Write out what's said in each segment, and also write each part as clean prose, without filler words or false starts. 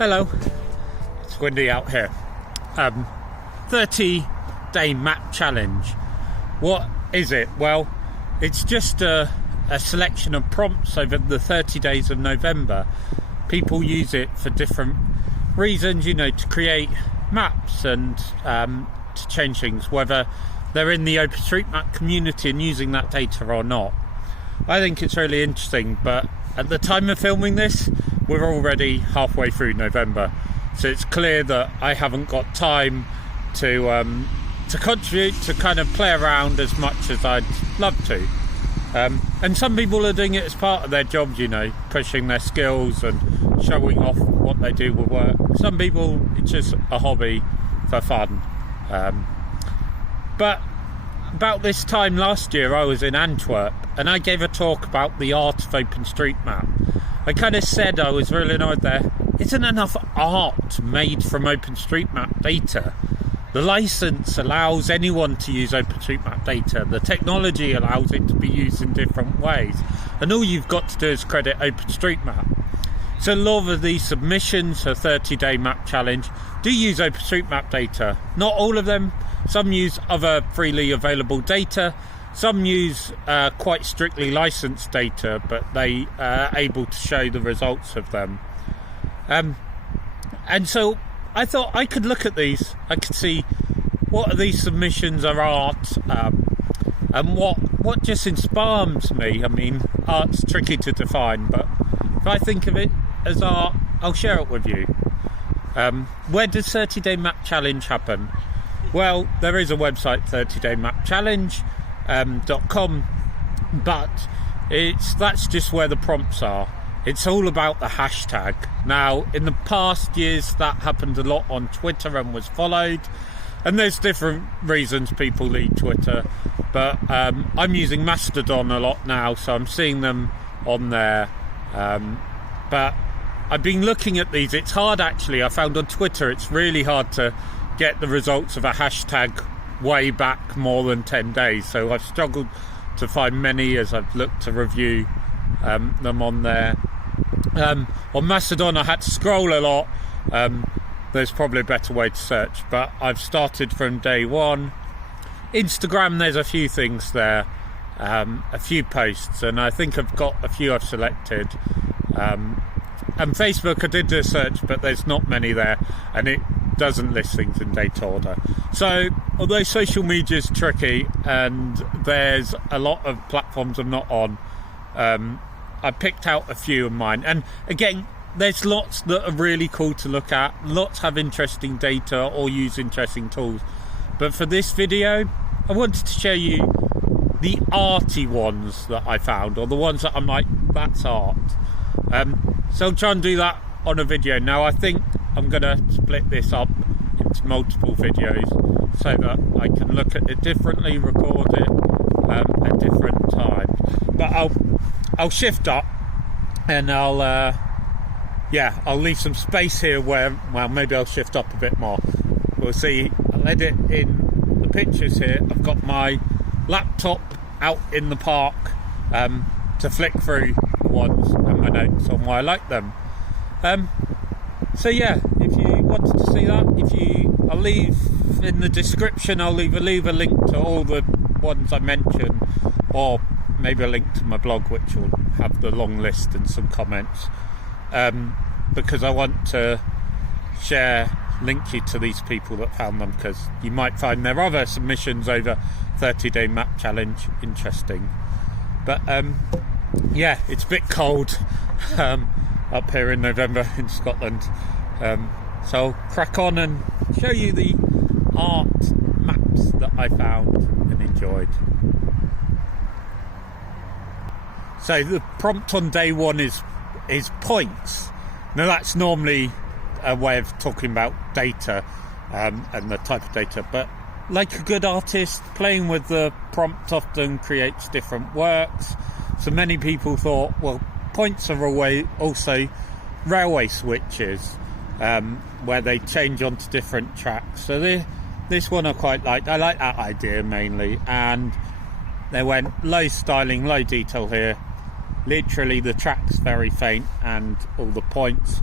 Hello, it's windy out here. 30-day map challenge. What is it? Well, it's just a selection of prompts over the 30 days of November. People use it for different reasons, you know, to create maps and to change things, whether they're in the OpenStreetMap community and using that data or not. I think it's really interesting, but at the time of filming this, we're already halfway through November, so it's clear that I haven't got time to contribute, to kind of play around as much as I'd love to. And some people are doing it as part of their jobs, you know, pushing their skills and showing off what they do with work. Some people, it's just a hobby for fun. But about this time last year, I was in Antwerp and I gave a talk about the art of OpenStreetMap. I kind of said I was really annoyed there isn't enough art made from OpenStreetMap data. The license allows anyone to use OpenStreetMap data. The technology allows it to be used in different ways. And all you've got to do is credit OpenStreetMap. So a lot of these submissions for 30-day map challenge do use OpenStreetMap data. Not all of them. Some use other freely available data. Some use quite strictly licensed data, but they are able to show the results of them. And so I thought I could look at these. I could see what of these submissions are art, and what just inspires me. I mean, art's tricky to define, but if I think of it as art, I'll share it with you. Where does 30-day map challenge happen? Well, there is a website, 30daymapchallenge.com, but that's just where the prompts are. It's all about the hashtag. Now, in the past years, that happened a lot on Twitter and was followed, and there's different reasons people leave Twitter, but I'm using Mastodon a lot now, so I'm seeing them on there. But I've been looking at these. It's hard, actually. I found on Twitter it's really hard to get the results of a hashtag way back more than 10 days, so I've struggled to find many as I've looked to review them on there. On Mastodon I had to scroll a lot. There's probably a better way to search, but I've started from day one. Instagram, there's a few things there, a few posts, and I think I've got a few I've selected. And Facebook, I did do a search, but there's not many there, and it doesn't list things in date order. So although social media is tricky and there's a lot of platforms I'm not on, I picked out a few of mine, and again, there's lots that are really cool to look at. Lots have interesting data or use interesting tools, but for this video I wanted to show you the arty ones that I found, or the ones that I'm like, that's art. So I'll try and do that on a video. Now I think I'm gonna split this up into multiple videos so that I can look at it differently, record it at different times. But I'll shift up, and I'll leave some space here where, well, maybe I'll shift up a bit more. We'll see. I'll edit in the pictures here. I've got my laptop out in the park to flick through the ones and my notes on why I like them. So yeah, if you wanted to see that, I'll leave in the description, I'll leave a link to all the ones I mentioned, or maybe a link to my blog which will have the long list and some comments, because I want to link you to these people that found them, because you might find their other submissions over 30-day map challenge interesting. But yeah, it's a bit cold up here in November in Scotland, so I'll crack on and show you the art maps that I found and enjoyed. So the prompt on day one is points. Now that's normally a way of talking about data and the type of data, but like a good artist, playing with the prompt often creates different works. So many people thought, well, points are also railway switches, where they change onto different tracks. So this one I quite liked. I like that idea mainly, and they went low styling, low detail here. Literally the track's very faint and all the points.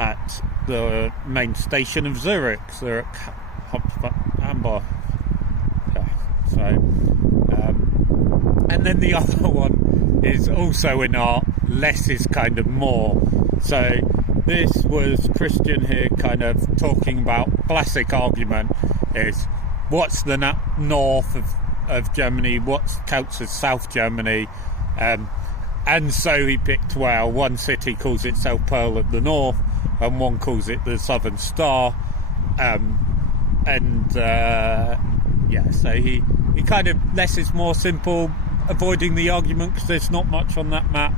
at the main station of Zurich Hamburg. So, and then the other one is also in art. Less is kind of more. So this was Christian here kind of talking about classic argument is what's the north of Germany, what counts as South Germany, and so he picked, well, one city calls itself Pearl of the North and one calls it the Southern Star, so he kind of, less is more simple, avoiding the argument because there's not much on that map.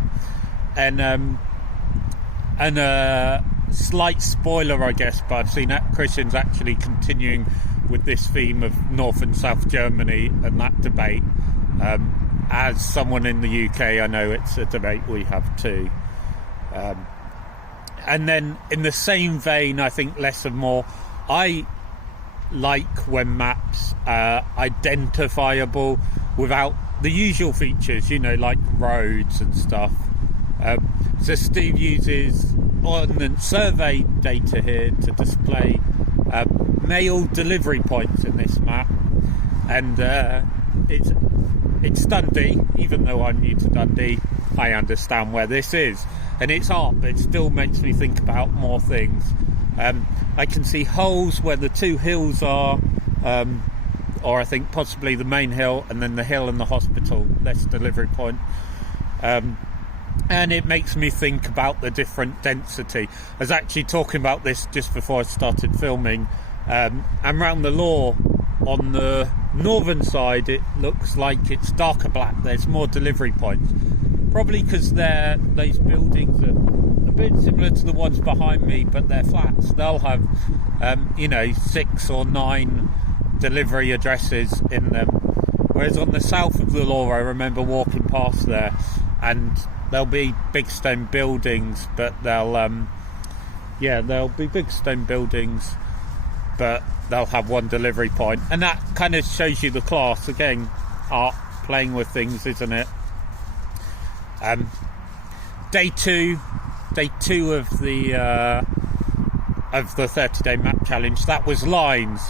And a slight spoiler, I guess, but I've seen that Christian's actually continuing with this theme of North and South Germany and that debate. As someone in the UK, I know it's a debate we have too. And then in the same vein, I think less and more, I like when maps are identifiable without the usual features, like roads and stuff. So Steve uses Ordnance Survey data here to display mail delivery points in this map, and it's Dundee. Even though I'm new to Dundee, I understand where this is, and it's art, but it still makes me think about more things. I can see holes where the two hills are, or I think possibly the main hill and then the hill and the hospital, less delivery point. And it makes me think about the different density. I was actually talking about this just before I started filming. And around the law, on the northern side, it looks like it's darker black. There's more delivery points. Probably because those buildings are a bit similar to the ones behind me, but they're flats. They'll have, 6 or 9 delivery addresses in them. Whereas on the south of the law, I remember walking past there, and there'll be big stone buildings, but there'll be big stone buildings, but they'll have one delivery point, and that kind of shows you the class again. Art playing with things, isn't it? Day two of the 30-day map challenge. That was lines.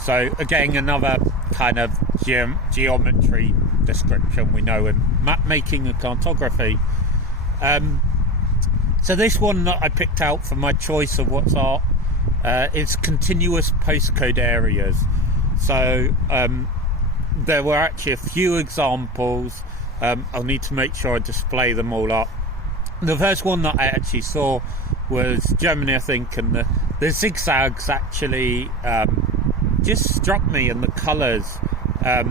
So again, another kind of geometry description we know in map making and cartography. So this one that I picked out for my choice of what's art is continuous postcode areas. So there were actually a few examples. I'll need to make sure I display them all up. The first one that I actually saw was Germany, I think, and the zigzags actually just struck me, and the colours. I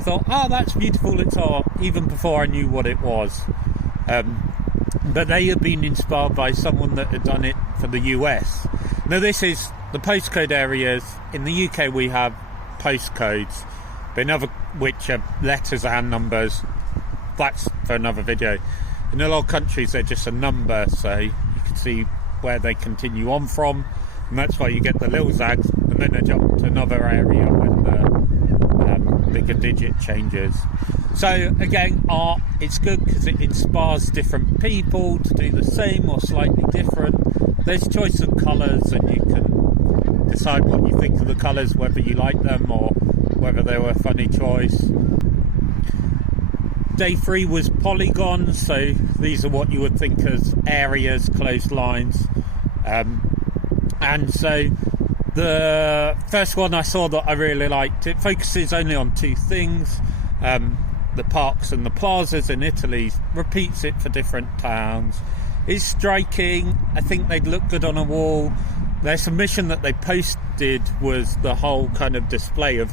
thought, oh, that's beautiful, it's art, even before I knew what it was. But they had been inspired by someone that had done it for the US. Now, this is the postcode areas. In the UK, we have postcodes, but in other, which are letters and numbers. That's for another video. In a lot of countries, they're just a number, so you can see where they continue on from, and that's why you get the little zags, and then they jump to another area when the bigger digit changes. So again, art, it's good because it inspires different people to do the same or slightly different. There's choice of colours, and you can decide what you think of the colours, whether you like them or whether they were a funny choice. Day 3 was Polygons, so these are what you would think as areas, closed lines. And so the first one I saw that I really liked, it focuses only on 2 things. The parks and the plazas in Italy, repeats it for different towns. It's striking. I think they'd look good on a wall. Their submission that they posted was the whole kind of display of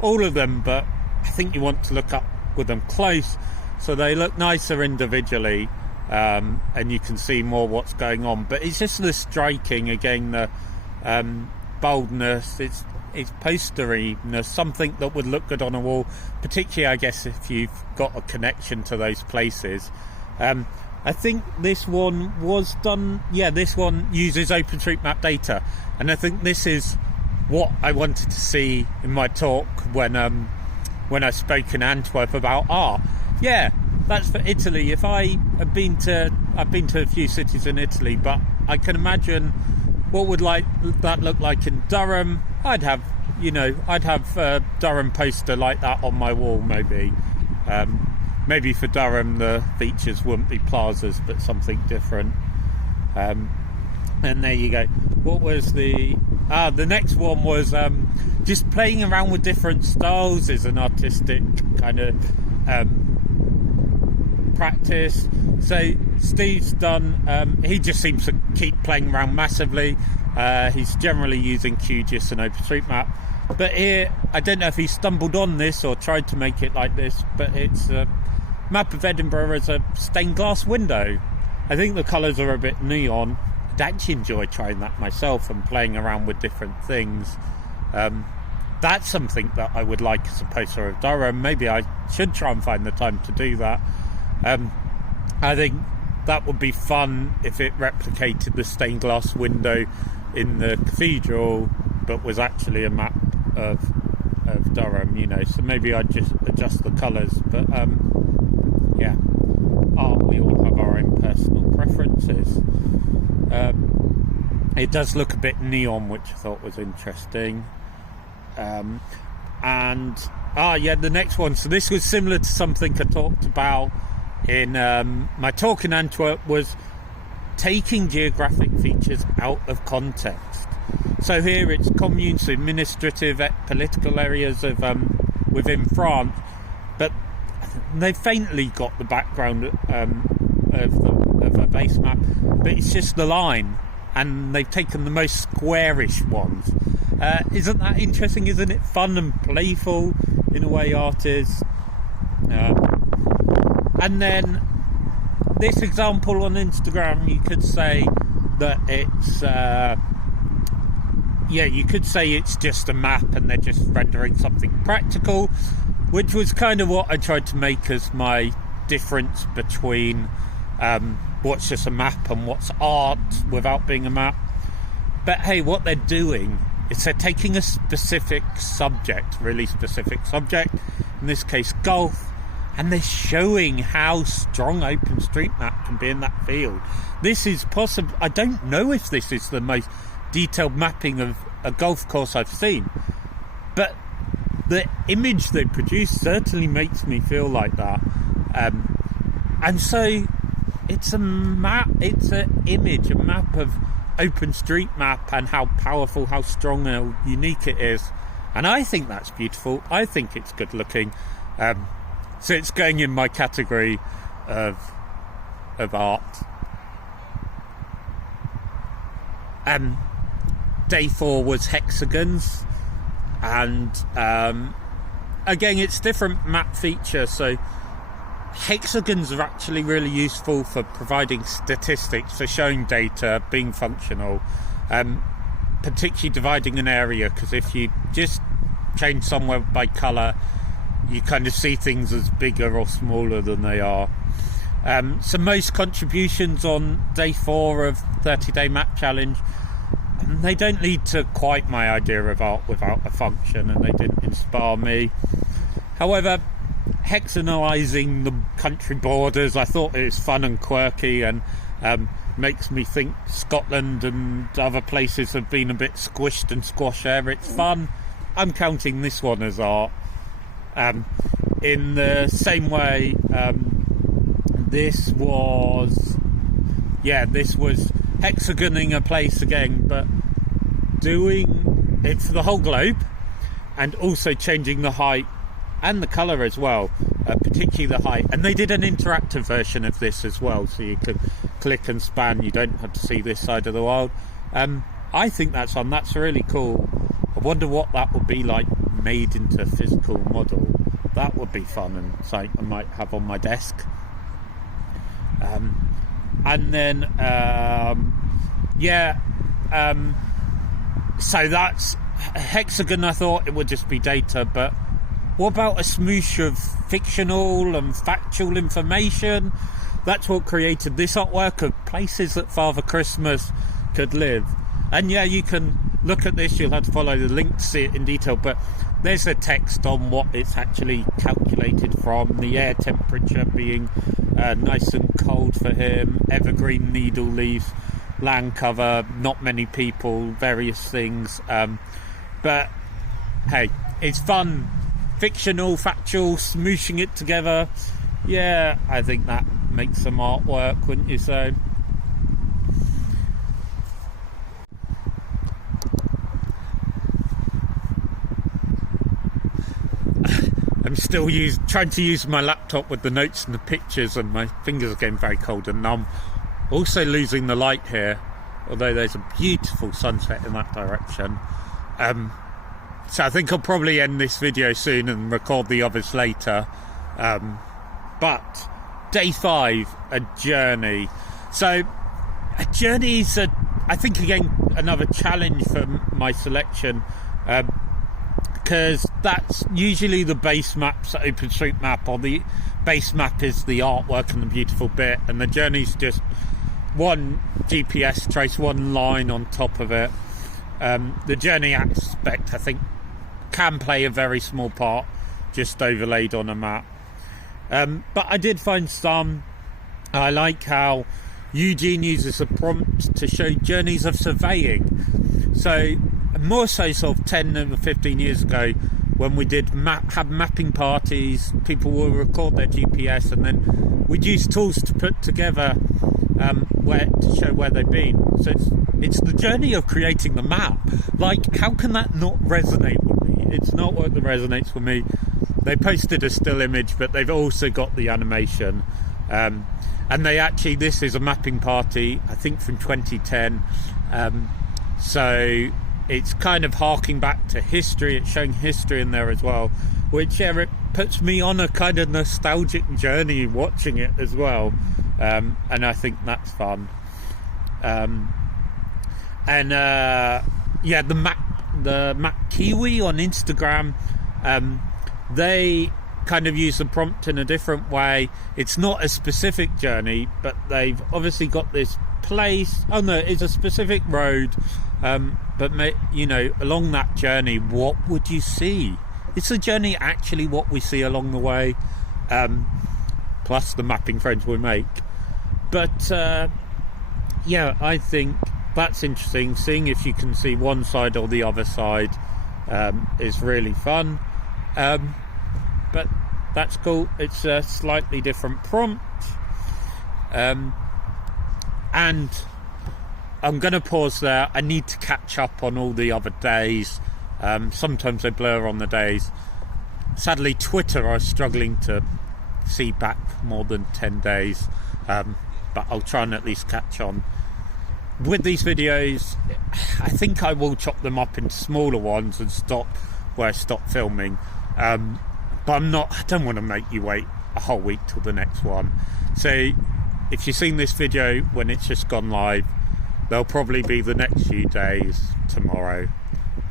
all of them, but I think you want to look up with them close so they look nicer individually, and you can see more what's going on. But it's just the striking, again, the boldness, it's posteriness, something that would look good on a wall, particularly I guess if you've got a connection to those places. I think this one was done, this one uses OpenStreetMap data, and I think this is what I wanted to see in my talk when I spoke in Antwerp about art. Yeah, that's for Italy. If I've been to a few cities in Italy, but I can imagine what would that look like in Durham. I'd have a Durham poster like that on my wall, maybe. Maybe for Durham the features wouldn't be plazas, but something different. And there you go. What was the next one was just playing around with different styles is an artistic kind of practice. So Steve's done, he just seems to keep playing around massively. He's generally using QGIS and OpenStreetMap, but here I don't know if he stumbled on this or tried to make it like this, but it's a map of Edinburgh as a stained glass window. I think the colours are a bit neon. I'd actually enjoy trying that myself and playing around with different things. That's something that I would like as a poster of Durham. Maybe I should try and find the time to do that. I think that would be fun if it replicated the stained glass window in the cathedral, but was actually a map of Durham, so maybe I'd just adjust the colours. But yeah, we all have our own personal preferences. It does look a bit neon, which I thought was interesting. The next one, so this was similar to something I talked about in my talk in Antwerp, was taking geographic features out of context. So here it's communes, administrative, political areas of within France, but they've faintly got the background of a base map, but it's just the line, and they've taken the most squarish ones. Isn't that interesting? Isn't it fun and playful in a way art is? And then this example on Instagram, you could say that it's you could say it's just a map and they're just rendering something practical, which was kind of what I tried to make as my difference between what's just a map and what's art without being a map. But hey, what they're doing is they're taking a specific subject, really specific subject, in this case golf, and they're showing how strong OpenStreetMap can be in that field. This is possible. I don't know if this is the most detailed mapping of a golf course I've seen, but the image they produce certainly makes me feel like that. And so it's a map, it's an image, a map of OpenStreetMap and how powerful, how strong, how unique it is. And I think that's beautiful. I think it's good looking. So it's going in my category of art. Day 4 was Hexagons, and again it's different map feature. So hexagons are actually really useful for providing statistics, for showing data, being functional, particularly dividing an area, because if you just change somewhere by colour, you kind of see things as bigger or smaller than they are. So most contributions on day 4 of 30-day map challenge, they don't lead to quite my idea of art without a function, and they didn't inspire me. However, hexagonalising the country borders, I thought it was fun and quirky, and makes me think Scotland and other places have been a bit squished and squashed there. It's fun. I'm counting this one as art. In the same way, this was hexagoning a place again, but doing it for the whole globe, and also changing the height and the colour as well, particularly the height. And they did an interactive version of this as well, so you could click and span. You don't have to see this side of the world. I think that's fun. That's really cool. I wonder what that would be like made into a physical model. That would be fun, and something I might have on my desk. And then so that's hexagon. I thought it would just be data, but what about a smoosh of fictional and factual information? That's what created this artwork of places that Father Christmas could live. And yeah, you can look at this, you'll have to follow the link to see it in detail, but there's a text on what it's actually calculated from, the air temperature being nice and cold for him, evergreen needle leaves land cover, not many people, various things, but hey, it's fun. Fictional, factual, smooshing it together. Yeah, I think that makes some artwork, wouldn't you say? I'm still trying to use my laptop with the notes and the pictures, and my fingers are getting very cold and numb. Also losing the light here, although there's a beautiful sunset in that direction. So I think I'll probably end this video soon and record the others later. But day 5, a journey. So a journey is, I think, again, another challenge for my selection, because that's usually the base maps at OpenStreetMap, or the base map is the artwork and the beautiful bit, and the journey's just one GPS trace, one line on top of it. The journey aspect, I think, can play a very small part, just overlaid on a map. But I did find some. I like how Eugene uses a prompt to show journeys of surveying. So more so sort of 10 or 15 years ago, when we did have mapping parties, people will record their GPS, and then we'd use tools to put together to show where they've been. So it's the journey of creating the map. Like, how can that not resonate with me? It's not what that resonates with me. They posted a still image, but they've also got the animation. And they actually, this is a mapping party, I think from 2010. So it's kind of harking back to history. It's showing history in there as well, which it puts me on a kind of nostalgic journey watching it as well. And I think that's fun. Yeah, the map Kiwi on Instagram, they kind of use the prompt in a different way. It's not a specific journey, but they've obviously got this place. Oh no, it's a specific road, but you know, along that journey, what would you see? It's a journey actually what we see along the way, plus the mapping friends we make. But yeah, I think that's interesting. Seeing if you can see one side or the other side is really fun. But that's cool. It's a slightly different prompt. And I'm going to pause there. I need to catch up on all the other days. Sometimes I blur on the days. Sadly, Twitter are struggling to see back more than 10 days. But I'll try and at least catch on. With these videos, I think I will chop them up into smaller ones and stop where I stop filming. But I don't want to make you wait a whole week till the next one. So if you've seen this video when it's just gone live, there'll probably be the next few days tomorrow.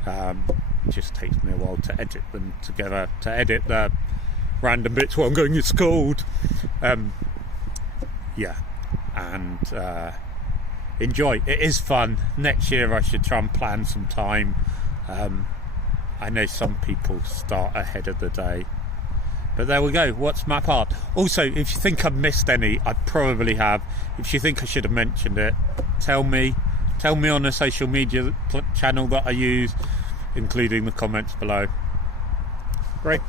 It just takes me a while to edit them together, to edit the random bits while I'm going, it's cold. Yeah, and enjoy. It is fun. Next year I should try and plan some time. I know some people start ahead of the day. But there we go. What's map art? Also, if you think I've missed any, I probably have. If you think I should have mentioned it, tell me. Tell me on a social media channel that I use, including the comments below. Great.